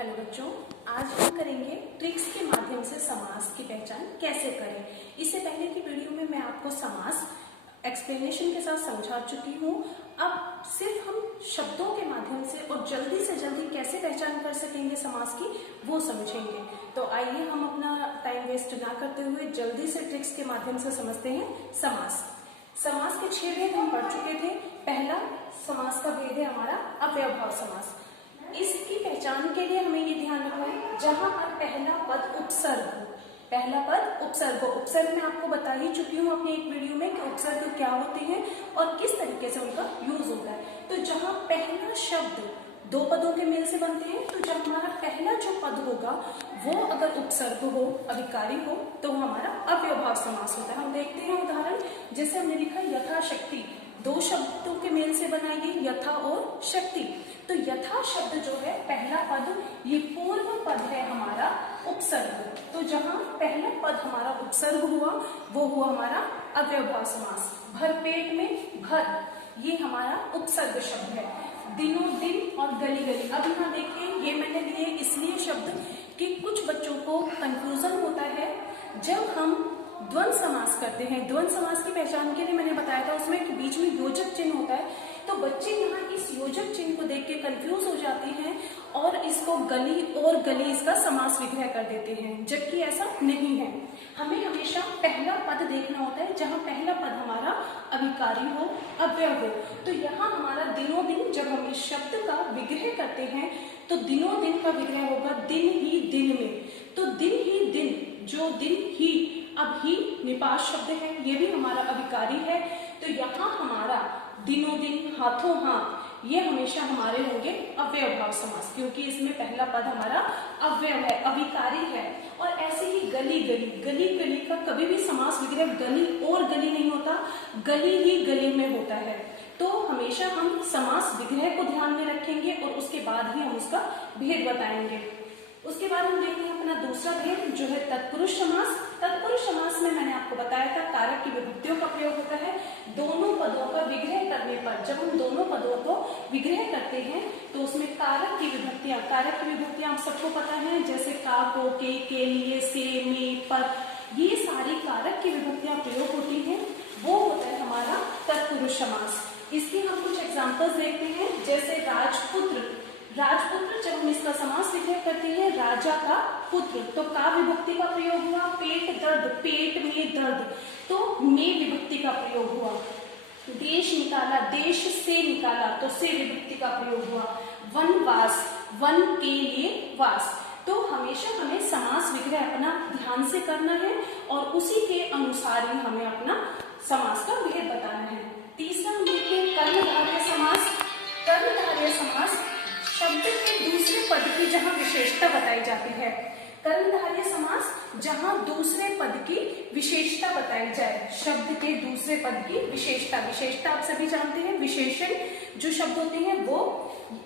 Hello बच्चों, आज हम करेंगे ट्रिक्स के माध्यम से समास की पहचान कैसे करें। इससे पहले की वीडियो में मैं आपको समास एक्सप्लेनेशन के साथ समझा चुकी हूँ। अब सिर्फ हम शब्दों के माध्यम से और जल्दी से जल्दी कैसे पहचान कर सकेंगे समास की, वो समझेंगे। तो आइए हम अपना टाइम वेस्ट ना करते हुए जल्दी से ट्रिक्स के माध्यम से समझते हैं समास। समास के 6 भेद हम पढ़ चुके थे। पहला समास का भेद है हमारा अव्ययभाव समास। इसकी पहचान के लिए हमें ये ध्यान रखना है जहां पर पहला पद उपसर्ग हो। पहला पद उपसर्ग हो। उपसर्ग मैं आपको बता ही चुकी हूँ अपने एक वीडियो में कि उपसर्ग क्या होते हैं और किस तरीके से उनका यूज होता है। तो जहां पहला शब्द दो पदों के मेल से बनते हैं, तो जब हमारा पहला जो पद होगा वो अगर उपसर्ग हो, अभिकारी हो, तो हमारा अव्ययभाव समास होता है। हम देखते हैं उदाहरण, जैसे हमने लिखा यथाशक्ति, दो शब्दों के मेल से बनाएंगे, यथा और शक्ति। तो यथा शब्द जो है पहला पद, ये पूर्व पद है हमारा उपसर्ग। तो जहां पहला पद हमारा उपसर्ग हुआ वो हुआ हमारा अव्ययभाव समास। भरपेट में भर, ये हमारा उपसर्ग शब्द है। दिनों दिन और गली गली, अब यहाँ देखिए ये मैंने लिए इसलिए शब्द कि कुछ बच्चों को कंफ्यूजन होता है जब हम द्वंद्व समास करते हैं। द्वंद्व समास की पहचान के लिए मैंने बताया था उसमें एक बीच में योजक चिन्ह होता है। तो बच्चे यहाँ इस योजक चिन्ह को देख के कंफ्यूज हो जाते हैं और इसको गली और गली इसका समास विग्रह कर देते हैं, जबकि ऐसा नहीं है। हमें हमेशा पहला पद देखना होता है जहाँ पहला पद हमारा अभिकारी हो, अव्यय हो। तो यहाँ हमारा दिनों दिन, जब हम इस शब्द का विग्रह करते हैं तो दिनों दिन का विग्रह होगा दिन ही दिन में। तो दिन ही दिन, जो दिन ही, अब ही निपात शब्द है, ये भी हमारा अभिकारी है। तो यहाँ हमारा दिनों दिन, हाथों हाथ, ये हमेशा हमारे होंगे अव्ययभाव समास, क्योंकि इसमें पहला पद हमारा अव्यय है, अभिकारी है। और ऐसे ही गली गली, गली गली का कभी भी समास विग्रह गली और गली नहीं होता, गली ही गली में होता है। तो हमेशा हम समास विग्रह को ध्यान में रखेंगे और उसके बाद ही हम उसका भेद बताएंगे। उसके बाद हम देखते हैं अपना दूसरा भेद जो है तत्पुरुष समास। तत्पुरुष समास में मैंने आपको बताया था कारक की विभक्तियों का प्रयोग होता है दोनों पदों का विग्रह करने पर। जब हम दोनों पदों को विग्रह करते हैं तो उसमें कारक की विभक्तियां, कारक की विभक्तियां आप सबको पता है, जैसे का, को, के लिए, से, में, पर, ये सारी कारक की विभक्तियां प्रयोग होती हैं, वो होता है हमारा तत्पुरुष समास। इसके हम कुछ एग्जाम्पल्स देखते हैं, जैसे राजपुत्र। राजपुत्र जब हम इसका समास विग्रह करते हैं राजा का पुत्र, तो का विभक्ति का प्रयोग हुआ। पेट दर्द, पेट में दर्द, तो में विभक्ति का प्रयोग हुआ। देश निकाला, देश से निकाला, तो से विभक्ति का प्रयोग हुआ। वनवास, वन के लिए वास। तो हमेशा हमें समास विग्रह अपना ध्यान से करना है और उसी के अनुसार ही हमें अपना समास का भेद बताना है। तीसरा हम देखिए कर्मधारय समास। कर्मधारय समास शब्द के दूसरे पद की जहां विशेषता बताई जाती है। कर्मधारय समास जहां दूसरे पद की विशेषता बताई जाए, शब्द के दूसरे पद की विशेषता। विशेषता आप सभी जानते हैं, विशेषण जो शब्द होते हैं वो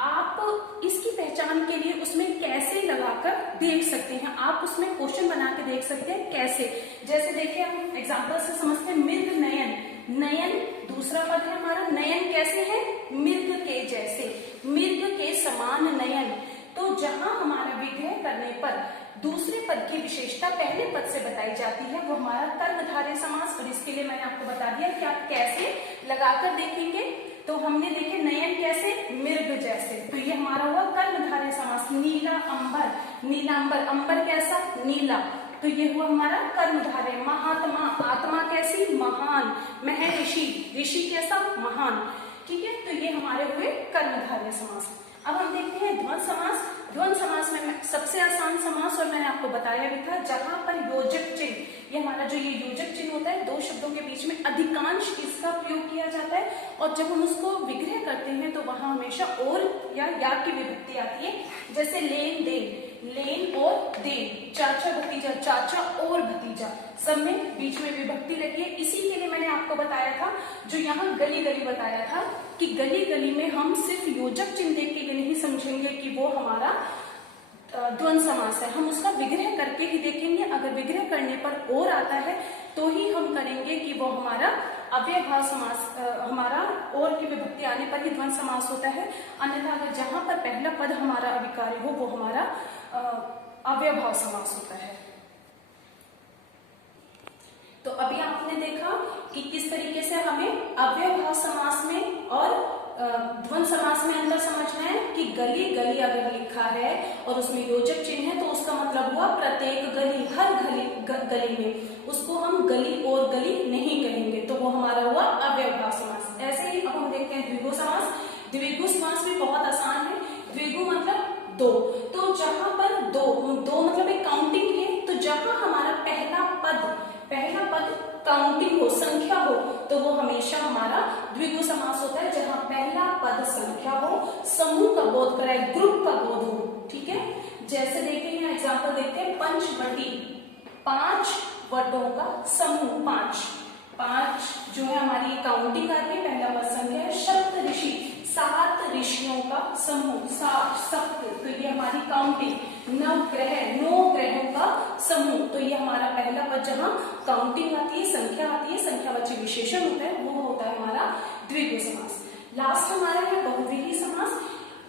आप इसकी पहचान के लिए उसमें कैसे लगाकर देख सकते हैं, आप उसमें क्वेश्चन बना के देख सकते हैं कैसे। जैसे देखिए हम एग्जाम्पल से समझते हैं, मृग नयन। नयन दूसरा पद है हमारा, नयन कैसे है, मृग के जैसे, मृग के समान नयन। तो जहां हमारा विग्रह करने पर दूसरे पद की विशेषता पहले पद से बताई जाती है वो हमारा कर्मधारय समास। और इसके लिए मैंने आपको बता दिया कि आप कैसे लगाकर देखेंगे। तो हमने देखे नयन कैसे, मृग जैसे, तो ये हमारा हुआ कर्मधारय समास। नीला अंबर, नीला अंबर, अंबर कैसा, नीला, तो ये हुआ हमारा कर्मधारय। महात्मा, आत्मा कैसी, महान। महर्षि, ऋषि कैसा, महान। ठीक है, तो ये हमारे हुए कर्मधारय समास। अब हम देखते हैं द्वंद्व समास। द्वंद्व समास में सबसे आसान समास, और मैंने आपको बताया भी था, जहां पर योजक चिन्ह, ये हमारा जो ये योजक चिन्ह होता है दो शब्दों के बीच में, अधिकांश इसका प्रयोग किया जाता है। और जब हम उसको विग्रह करते हैं तो वहां हमेशा और या की विभक्ति आती है। जैसे लेन देन, लेन और देन, चाचा भतीजा, चाचा और भतीजा, सब में बीच में विभक्ति लगी है। इसी के लिए मैंने आपको बताया था, जो यहाँ गली गली बताया था, कि गली गली में हम सिर्फ योजक चिन्ह देख के नहीं समझेंगे कि वो हमारा द्वंद्व समास है, हम उसका विग्रह करके ही देखेंगे। अगर विग्रह करने पर और आता है तो ही हम करेंगे कि वो हमारा अव्ययभाव समास हमारा और की विभक्ति आने पर ही द्वंद्व समास होता है, अन्यथा अगर जहां पर पहला पद हमारा अविकारी हो वो हमारा अव्ययभाव समास होता है। तो अभी आपने देखा कि किस तरीके से हमें अव्ययभाव समास में और द्वंद्व समास में अंतर समझना है कि गली गली अगर लिखा है और उसमें योजक चिन्ह है तो उसका मतलब हुआ प्रत्येक गली, हर गली में, उसको हम गली और गली नहीं कहेंगे, तो वो हमारा हुआ अव्ययभाव समास। ऐसे ही अब हम देखते हैं द्विगु समास। द्विगु समास भी बहुत आसान है। द्विगु मतलब दो, तो जहां पर दो मतलब एक काउंटिंग है, तो जहां हमारा पहला पद काउंटिंग हो, संख्या हो, तो वो हमेशा हमारा द्विगु समास होता है। जहां पहला पद संख्या हो, समूह का बोध कराए, ग्रुप का बोध हो, ठीक है। जैसे देखते हैं एग्जांपल देखते हैं, पंचवटी, 5 वटों का समूह, 5 जो है हमारी काउंटिंग आती है, पहला पद संख्या है। सप्त ऋषि, 7 ऋषियों का समूह, सप्त, तो ये हमारी काउंटिंग। 9 ग्रहों का समूह, तो ये हमारा पहला पद जहां काउंटिंग आती है, संख्या आती है, संख्यावाची विशेषण होता है, वो होता है हमारा द्विगु समास। लास्ट हमारा है बहुव्रीहि समास।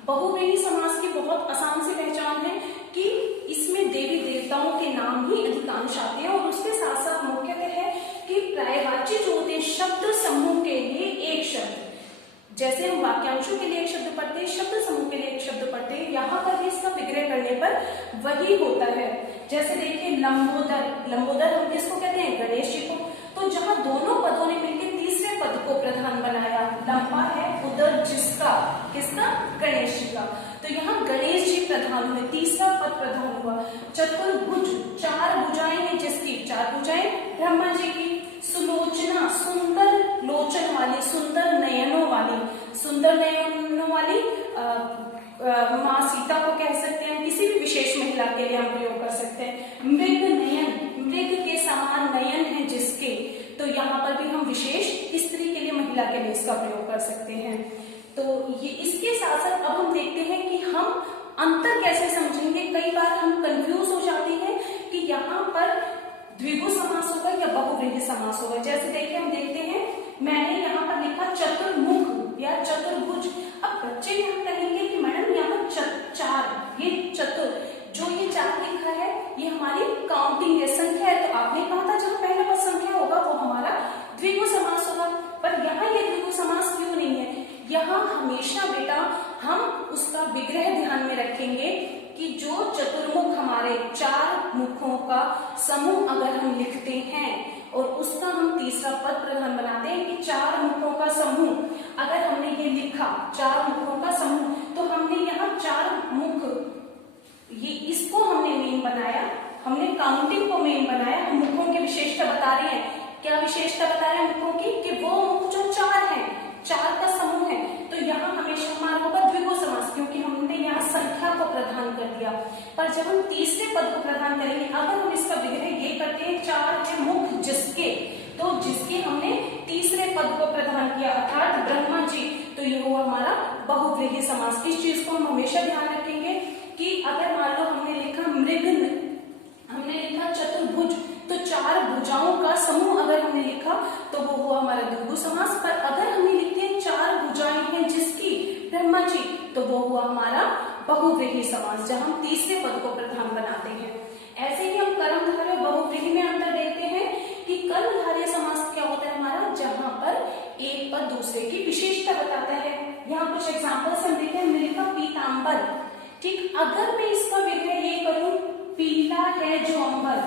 बहुव्रीहि समास की बहुत आसान सी पहचान है कि इसमें देवी देवताओं के नाम ही अधिकांश आते हैं और उसके साथ साथ मुख्यतः है कि पर्यायवाची जो होते हैं शब्द समूह के लिए एक शब्द, जैसे हम वाक्यांशों के लिए एक शब्द पढ़ते हैं, शब्द समूह के लिए एक शब्द पढ़ते हैं, यहाँ पर भी इसका विग्रह करने पर वही होता है। जैसे देखिए लंबोदर हम किसको कहते हैं? गणेश जी को। तो जहां दोनों पदों ने मिलकर तीसरे पद को प्रधान बनाया, लंबा है उदर जिसका, किसका? गणेश जी का, तो यहाँ गणेश जी प्रधान हुए, तीसरा पद प्रधान हुआ। चतुर्भुज, 4 भुजाएं हैं जिसकी, 4 भुजाएं ब्रह्मा जी की। सुलोचना, सुंदर लोचन वाली, सुंदर नयनों वाली माँ सीता को कह सकते हैं, किसी भी विशेष महिला के लिए हम प्रयोग कर सकते हैं। मृग नयन, मृग के समान नयन है जिसके, तो यहाँ पर भी हम विशेष स्त्री के लिए, महिला के लिए इसका प्रयोग कर सकते हैं। तो ये इसके साथ साथ अब हम देखते हैं कि हम अंतर कैसे समझेंगे। कई बार हम कंफ्यूज हो जाते हैं कि यहाँ पर द्विगु समास होगा या बहुव्रीहि समास होगा। जैसे देखिए हम देखते हैं, मैंने यहाँ पर लिखा चतुर्मुख या चतुर्भुज। अब बच्चे यहाँ कहेंगे कि मैडम यहाँ 4, ये चतुर, जो ये 4 लिखा है ये हमारी काउंटिंग है, संख्या है, तो आपने कहा था जहाँ पहला पद संख्या होगा वो हमारा द्विगु समास होगा, पर यहाँ ये द्विगु समास क्यों नहीं है? यहाँ हमेशा बेटा हम उसका विग्रह ध्यान में रखेंगे कि जो चतुर्मुख हमारे 4 मुखों का समूह अगर हम लिखते हैं और उसका हम तीसरा पद प्रधान बनाते हैं कि 4 मुखों का समूह, अगर हमने ये लिखा 4 मुखों का समूह, तो हमने यहाँ 4 मुख, ये इसको हमने मेन बनाया, हमने काउंटिंग को मेन बनाया, हम मुखों की विशेषता बता रहे हैं। क्या विशेषता बता रहे हैं मुखों की? कि वो मुख जो 4 है, 4 का समूह है, तो यहाँ हमेशा हमारा होगा द्विगु समास, क्योंकि हमने यहाँ संख्या को प्रधान कर दिया। पर जब हम तीसरे पद को प्रधान करेंगे, अगर हम इसका विग्रह ये करते हैं 4 के मुख जिसके, तो जिसके हमने तीसरे पद को प्रधान किया अर्थात ब्रह्मा जी, तो ये हुआ हमारा बहुव्रीहि समास। इस चीज को हम हमेशा ध्यान रखेंगे कि अगर मान लो हमने लिखा मृग, हमने लिखा चतुर्भुज, तो 4 भुजाओं का समूह अगर हमने लिखा तो वो हुआ हमारा द्विगु समास। पर अगर हमने लिखे 4 भुजाएं हैं जिसकी, ब्रह्मा जी, तो वो हुआ हमारा बहुव्रीहि समास, जहां हम तीसरे पद को प्रधान बनाते हैं। ऐसे ही हम कर्मधारय बहुव्रीहि में अंतर देखते हैं कि कर्मधारय समास क्या होता है हमारा, जहां पर एक पद दूसरे की विशेषता बताता है। यहाँ कुछ एग्जाम्पल्स हम देखें, हमने लिखा पीतांबर, ठीक, अगर मैं इसका विग्रह ये करूं पीला है जो अंबर,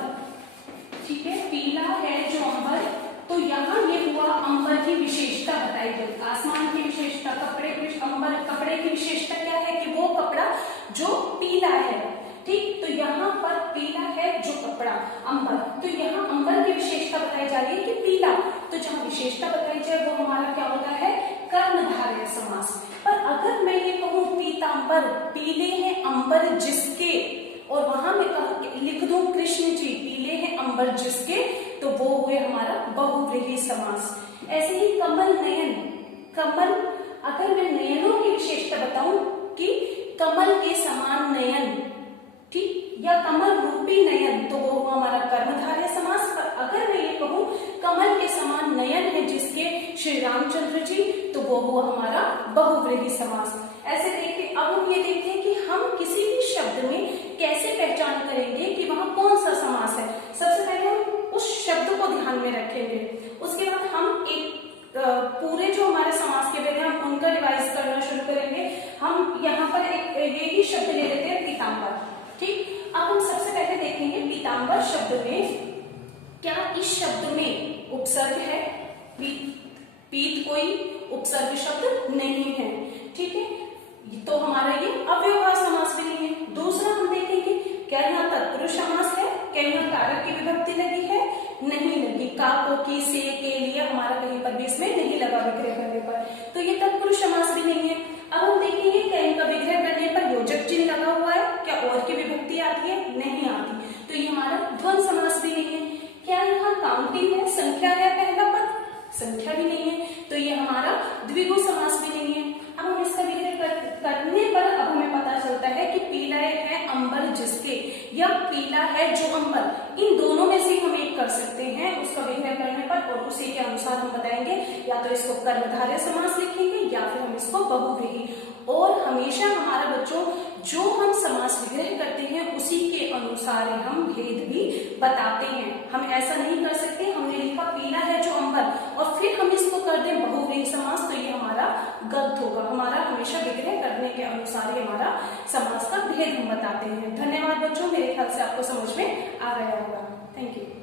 ठीक है, पीला है जो अंबर, तो यहाँ ये हुआ अंबर की विशेषता बताई गई, आसमान की विशेषता, कपड़े की विशेषता क्या है कि वो कपड़ा जो पीला है, ठीक, तो यहाँ पर पीला है जो कपड़ा अंबर, तो यहाँ अंबर की विशेषता बताई जा रही है कि पीला, तो जहाँ विशेषता बताई जाए वो हमारा क्या होता है? कर्मधारय समास। पर अगर मैं ये कहूँ पीतांबर, पीले हैं अंबर जिसके, और वहां मैं लिख दूं कृष्ण जी पीले हैं अंबर जिसके, तो वो हुए हमारा बहुव्रीहि समास। ऐसे ही कमल नयन, कमल, अगर मैं नयनों की विशेषता बताऊं कि कमल के समान नयन, ठीक, या कमल रूपी नयन, तो वो हुआ हमारा कर्मधारय समास। पर अगर मैं ये कहूं कमल के समान नयन है जिसके, श्री रामचंद्र जी, तो वो हुआ हमारा बहुव्रीहि समास। ऐसे देखिए, अब हम ये देखते हैं कि हम किसी भी शब्द में कैसे पहचान करेंगे कि वहां कौन सा समास है। सबसे पहले हम उस शब्द को ध्यान में रखेंगे, उसके बाद हम एक पूरे जो हमारे समास के वेद हैं हम उनका रिवाइज करना शुरू करेंगे। हम यहाँ पर एक ही शब्द ले लेते हैं, पीताम्बर। ठीक, अब हम सबसे पहले देखेंगे पीताम्बर शब्द में क्या इस शब्द में उपसर्ग है। पीत कोई उपसर्ग शब्द नहीं है। ठीक है, तो हमारा ये अव्यवहार समास भी नहीं है। दूसरा हम देखेंगे क्या यहाँ तत्पुरुष समास है, क्या यहाँ कारक की विभक्ति लगी है, नहीं लगी। का, को, की, से, के लिए हमारा कहीं पर भी इसमें नहीं लगा विग्रह करने पर, तो ये तत्पुरुष समास भी नहीं है। अब हम देखेंगे क्या इनका विग्रह करने पर योजक चिन्ह लगा हुआ है, क्या और की विभक्ति आती है, नहीं आती, तो ये हमारा द्वंद्व समास भी नहीं है। क्या यहाँ काउंटिंग है, संख्या है पहला पद, संख्या भी नहीं है, तो ये हमारा द्विगु समास भी नहीं है। अब हम इसका विग्रह करने पर अब हमें पता चलता है कि पीला है अंबर जिसके, या पीला है जो अंबर, इन दोनों में से हम एक कर सकते हैं उसका विग्रह करने पर, और उसी के अनुसार हम बताएंगे या तो इसको कर्मधारय समास लिखेंगे या फिर हम इसको बहुव्रीहि। और हमेशा हमारा बच्चों जो हम समास विग्रह करते हैं उसी के अनुसार हम भेद भी बताते हैं। हम ऐसा नहीं कर सकते हमने लिखा पीला है जो अंबर और फिर हम इसको कर दें बहुव्रीहि समास, तो ये हमारा गलत होगा। हमारा हमेशा विग्रह करने के अनुसार ही हमारा समास का भेद हम बताते हैं। धन्यवाद बच्चों, मेरे ख्याल से आपको समझ में आ गया होगा। Thank you.